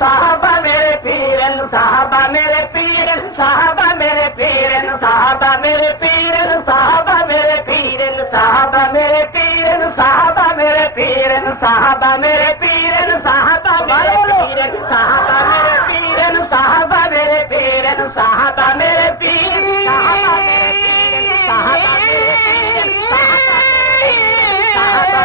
صحابہ میرے پیرن صحابہ میرے پیرن صحابہ میرے پیرن صحابہ میرے پیرن صحابہ میرے پیرن صحابہ میرے پیرن صحابہ میرے پیرن صحابہ میرے پیرن صحابہ میرے پیرن صحابہ میرے پیرن صحابہ میرے پیرن صحابہ میرے پیرن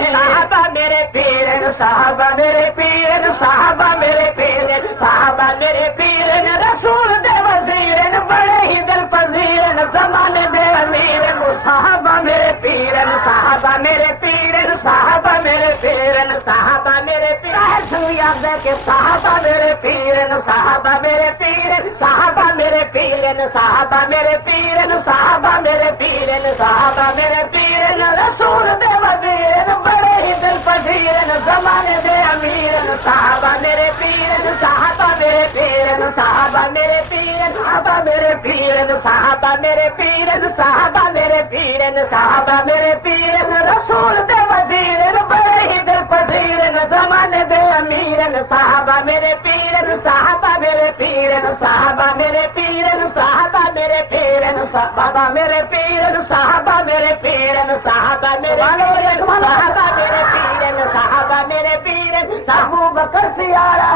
صحابہ میرے پیرن صحابہ میرے پیرن صحابہ میرے پیرن صحابہ میرے پیرن رسول دے وزیرن بڑے ہی دل پذیرن زمانے دے امیرن صحابہ میرے پیرن صحابہ میرے پیرن صحابہ میرے پیرن صحابہ میرے پیرن یاد ہے کہ صحابہ میرے پیرن صحابہ میرے پیرن صحابہ میرے پیرن صحابہ میرے پیرن صحابہ میرے پیرن صحابہ میرے پیرن رسول دے وزیرن بڑے ہی دل پذیرن زمانے دے امیرن صحابہ میرے پیرن صحابہ میرے پیرن صحابہ میرے پیرن صحابہ میرے پیرن صحابہ میرے پیرن صحابہ میرے پیرن صحابہ میرے پیرن رسول دے وزیرن بڑے ہی دل پذیرن زمانے دے امیرن صحابہ میرے پیرن صحابہ میرے پیرن صحابہ میرے پیرن صحابہ میرے پیرن صحابہ میرے پیرن صحابہ میرے پیرن صحابہ میرے پیرن صحابہ میرے پیرن صحابہ میرے پیرن ابو بکر پیارا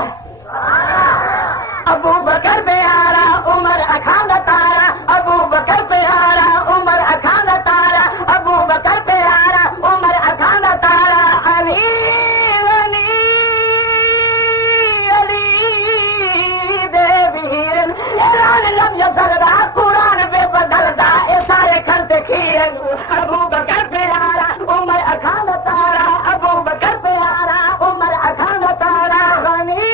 ابو بکر پیارا عمر اکھانگ تارا ابو بکر پیارا عمر اکھانگ تارا ابو بکر پیارا عمر اکھانگ تارا علی علی علی دے ویرن اعلان لم یزردا قرآن بے بدلدا اے سارے کھلتے کھیرن ابو بکر پیارا عمر اکھانگ تارا ابو بکر پیارا عمر اکھانگ تارا غنی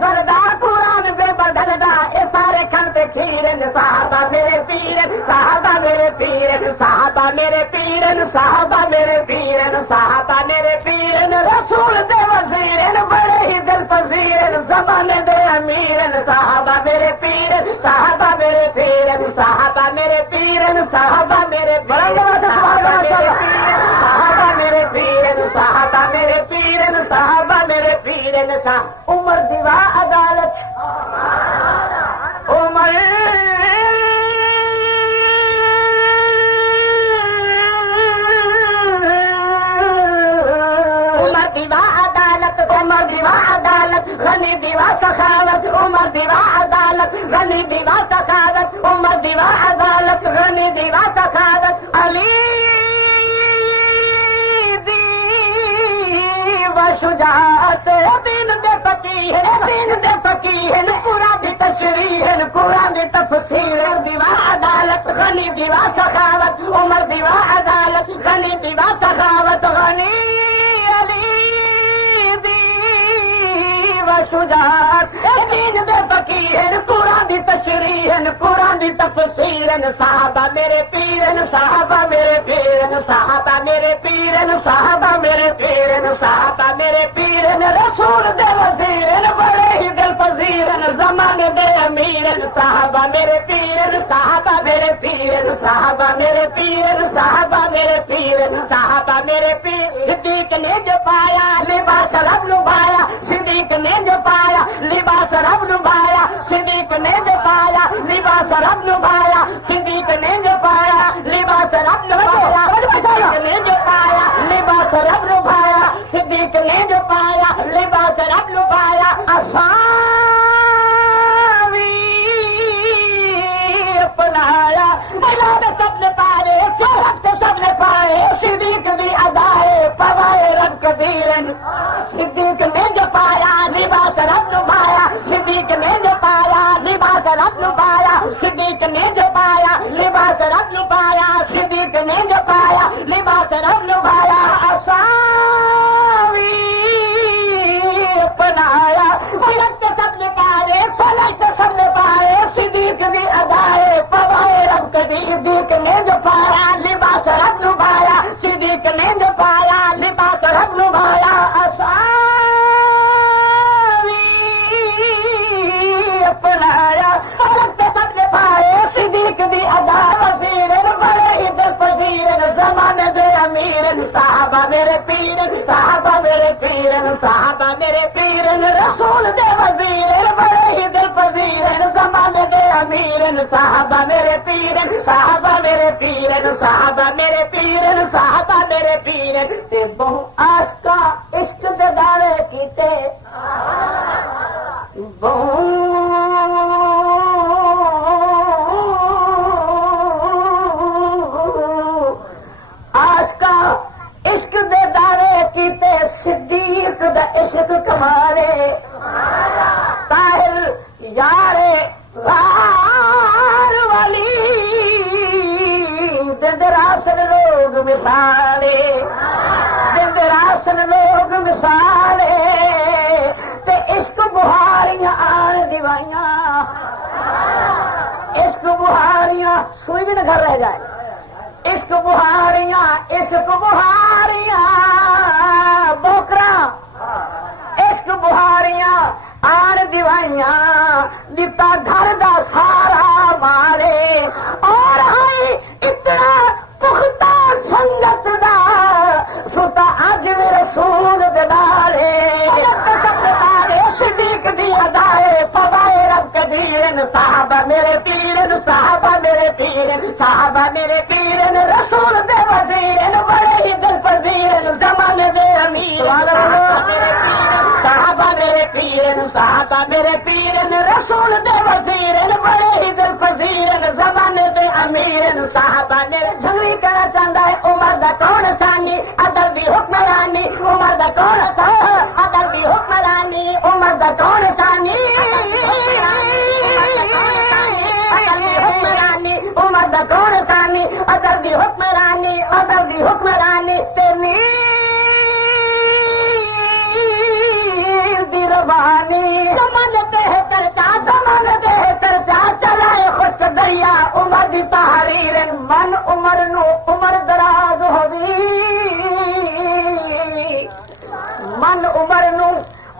سردا قرآن بے بدلدا اے سارے کھلتے کھیرن صحابہ میرے پیرن صحابہ میرے پیرن صحابہ میرے پیرن صحابہ میرے پیرن صحابہ میرے پیرن رسول دے وزیرن بڑے ہی دل پذیرن زمانے دے امیرن صحابہ میرے پیرن صحابہ میرے پیرن صحابہ میرے پیرن صحابہ میرے صحابہ میرے پیرن صحابہ میرے پیرن صحابہ میرے پیرن عمر دیوا عدالت عمر دیوا عدالت عمر دیوا عدالت غنی دیوا سخاوت عمر دیوا عدالت غنی دیوا سخاوت عمر دیوا عدالت غنی دیوا سخاوت علی دیوا شجاعت دین دے فقیہ دین دے فقیہ قرآن دی تشریح قرآن دی تفسیر دیوا عدالت غنی دیوا سخاوت عمر دیوا عدالت غنی دیوا سخاوت غنی علی دیوا شجاعت دین دے فقیہ قرآن دی تشریح قرآن دی تفسیر صحابہ میرے پیرن صحابہ میرے پیرن صحابہ میرے پیرن صحابہ میرے پیرن صحابہ میرے پیرن رسول دے وزیرن بڑے ہی دل پذیرن زمانے دے امیرن صحابہ میرے پیرن صحابہ میرے پیرن صحابہ میرے پیرن صحابہ میرے پیرن صحابہ میرے پیر صدیق نے جو پایا لباس رب لبایا صدیق نے جو پایا لباس رب لبایا صدیق نے جو پایا لباس رب لبایا صدیق نے جو پایا لباس رب لبایا صدیق نے جو پایا لباس رب لبایا صدیق نے جو پایا لباس رب لبایا اساوی اپنایا سب نے پائے سب نے پائے صدیق دی ادائے پوائے رب کبیرن صدیق نے جو پایا لباس رب لبایا صدیق نے جو پایا لباس رب لبایا صدیق نے جو پایا لباس رب لبایا صدیق نے جو پایا لباس رب لبایا اساوی اپنایا سب نے پائے سب نے پائے صدیق دی ادائے پوائے رب صدیق نے جو پایا لباس رب لبایا صدیق نے جو پایا لباس رب لبایا اساوی اپنایا سب نے پائے صدیق دی ادا وزیر بڑے ہی دل پذیر زمانے امیر صحابہ میرے پیر صحابہ میرے پیر صحابہ میرے پیر رسول دے وزیر بڑے ہی دل پذیر زمانے دے امیر صحابہ میرے پیر صحابہ میرے پیر صحابہ میرے پیر صحابہ میرے پیر تے بہو آسکا عشق دے دعوے کیتے بہو عشق دے دعوے کیتے صدیق دا عشق کمالے طاہر یارے غار والی دند راسن لوگ مثالے دند راسن لوگ مثالے تے عشق بہاریاں آن دیوائیاں عشق بہاریاں سوئی بھی نہ گھر رہ جائے عشق بہاریاں بوکرا عشق بہاریاں آن دیوائیاں دیتا گھر دا سارا مارے اور آئی اتنا پختہ سنگت دا ستا اج رسول دلارے صدیق دی ادائے فضائے رب کبیر صحابہ میرے پیر صحابہ میرے پیر صحابہ میرے پیر رسول دے وزیر بڑے ہی دل پذیر زمانے دے امیر صحابہ میرے پیر صحابہ میرے پیر رسول دے وزیر بڑے ہی دل پذیر زمانے دے امیر صحابہ میرے جھگڑی کرنا چاہتا ہے عمر دا کون سانی عدل دی حکمرانی عمر دا کون سا عدل دی حکمرانی عمر دا کون سانی حکمرانی عمر دا کون سانی عدل دی حکمرانی عدل دی حکمرانی ربانی زمان بہتر چرچا چلائے خشک دریا عمر دی تحریر من عمر نو عمر دراز ہوئی من عمر نو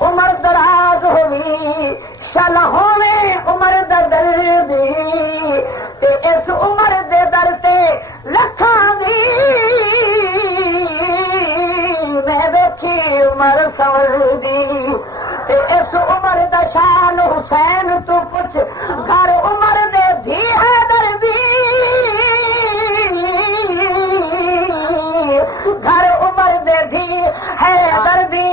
عمر دراز ہوئی شل ہوے عمر دا دردی تے اس عمر دے در تے لکھاں دی میں دیکھی عمر سوردی اس عمر دا شان حسین تو پوچھ گھر عمر دے دھی ہے دردی گھر عمر دے دھی ہے دردی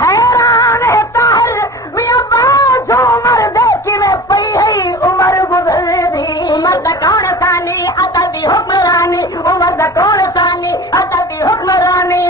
حیران ہے طاہر میاں باج عمر دے کی میں پئی ہے عمر گزر دی عمر دا کون سانی عدل دی حکمرانی عمر دا کون سانی عدل دی حکمرانی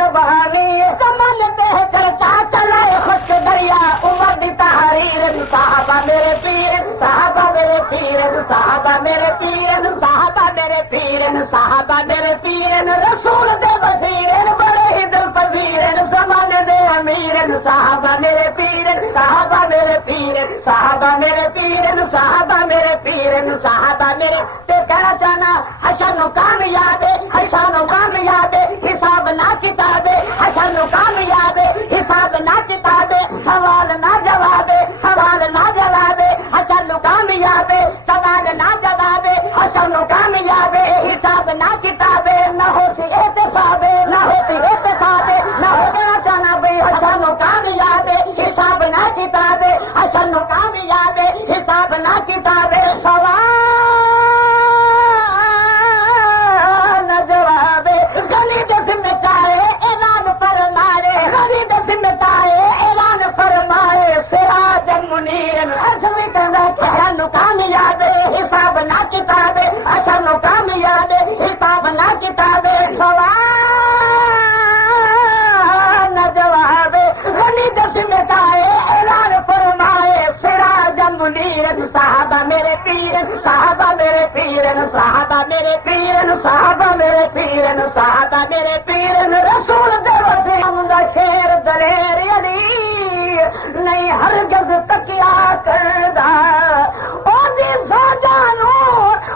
ربانی کمل دہ چرچا چلائے خشک دریا عمر دی تحریر صحابہ میرے پیر صحابہ میرے پیر صحابہ میرے پیر صحابہ میرے پیر صحابہ میرے پیر رسول دے وزیر بڑے ہی دل پذیر زمانے دے امیر صحابہ میرے پیر صحابہ میرے پیر صحابہ میرے پیر صحابہ میرے پیر صحابہ میرے تے کہنا چاہنا حشر نو کامیاب حشر نو کامیاب حساب نہ کتاب حشر نو کامیاب حساب نہ کتاب سوال نہ جواب سوال نہ جواب حشر نو کامیاب سوال نہ جواب حشر نو کامیاب حساب نہ کتاب نہ ہو سی احتساب نہ ہو سی احتساب نہ ہو دینا چاہنا بھائی حشر نو کامیاب حساب نہ کتاب حشر نو کامیاب حساب نہ کتاب سوال نہ جواب غنی دس میں چاہے اعلان فرمائے غنی دس میں چاہے اعلان فرمائے سراج منیر اصلی کہنا کہ حشر نو کامیاب حساب نہ کتاب حشر نو کامیاب حساب نہ کتاب سوال نہ جواب غنی دس میں چاہے اعلان فرمائے سراج منیر صحابہ میرے پیر صحابہ میرے پیر صحابہ میرے پیر صحابہ میرے پیر صحابہ میرے پیر رسول دے وسیم دا شیر دلیر علی نہیں ہرگز تکیا کردا او دی سجانو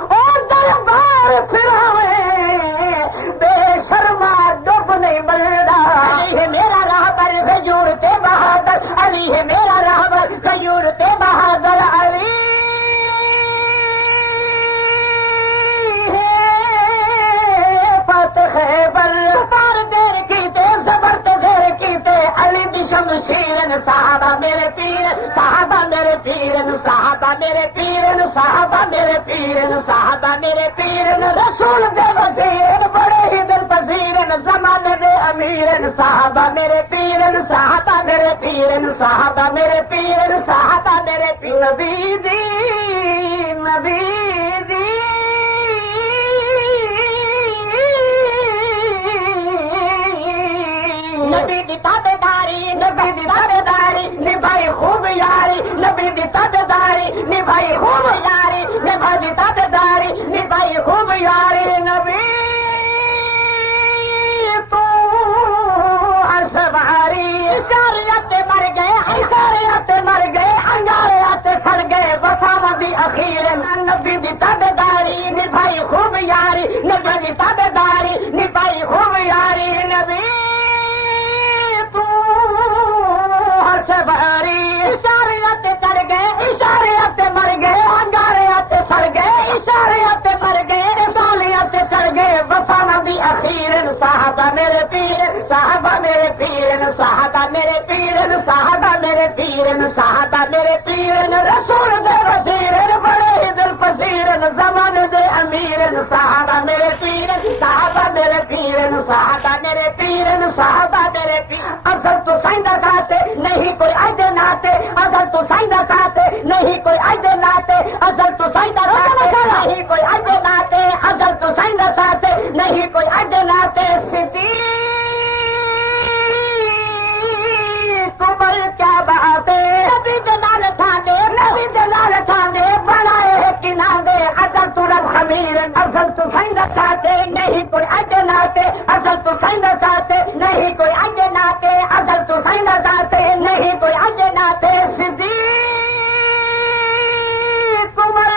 او دربار پھراوے بے شرما ڈب نہیں بلدا علی ہے میرا راہبر غیور تے بہادر علی ہے میرا راہبر غیور تے بہادر علی صحابہ میرے پیر صحابہ میرے پیر صحابہ میرے پیر صحابہ میرے پیر صحابہ میرے پیر رسول دے وزیر بڑے ہی دل پذیر زمانے دے امیر صحابہ میرے پیر صحابہ میرے پیر صحابہ میرے پیر صحابہ میرے پیر نبی دی نبی دی تابعداری نبی دی تابعداری نبھائی خوب یاری نبی دی تابعداری نبھائی خوب یاری نبھائی دی تابعداری نبھائی خوب یاری نبی تو سواری اشاریات مر گئے اشاریات مر گئے انگاریات سڑ گئے وفا دی اخیر نبی دی تابعداری نبھائی خوب یاری نبی دی تابعداری نبھائی خوب یاری نبی سواری اشاریات چڑھ گئے اشاریات مر گئے انگاریات سڑ گئے اشاریات مر گئے رسالیات چڑھ گئے وفا دی اخیر صحابہ میرے پیر صحابہ میرے پیر صحابہ میرے پیر صحابہ میرے پیر صحابہ میرے پیر رسول دے وزیر بڑے ہی دل پذیر زمانے دے امیر صحابہ میرے پیر صحابہ میرے پیر صحابہ میرے پیر صحابہ میرے پیر اصل تو سائندہ ساتھ نہیں کوئی ایدے ناتے اصل تو سائندہ ساتھ نہیں کوئی ایدے ناتے اصل تو سائندہ ساتھ نہیں کوئی ایدے ناتے اصل تو سائندہ ساتھ نہیں کوئی ایدے ناتے صدیق عمر کیا بات ہے نبی جلال ٹھاندے نبی جلال ٹھاندے بنائے کناندے اصل تو رب خمیر اصل تو سائندہ ساتھ نہیں کوئی ایدے ناتے اصل تو سائندہ ساتھ نہیں کوئی ایدے ناتے اصل تو سائندہ ساتھ نہیں کوئی ایدے ناتے صدیق عمر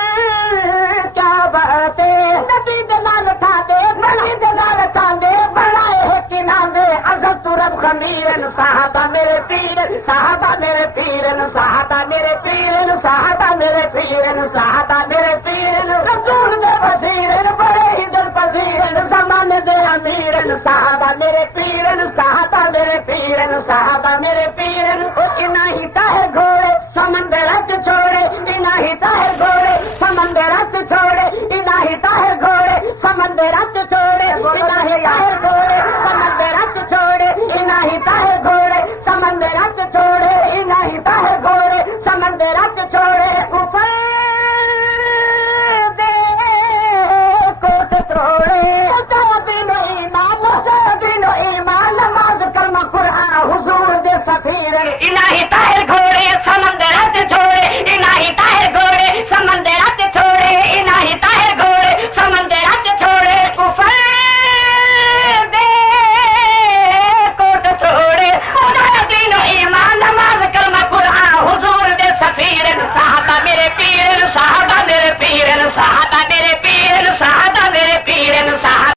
کیا بات ہے نبی جلال ٹھاندے نبی جلال ٹھاندے بنائے کناندے اصل تو رب خمیر صحابہ میرے پیر صحابہ میرے پیر صحابہ میرے پیر صحابہ میرے پیر صحابہ میرے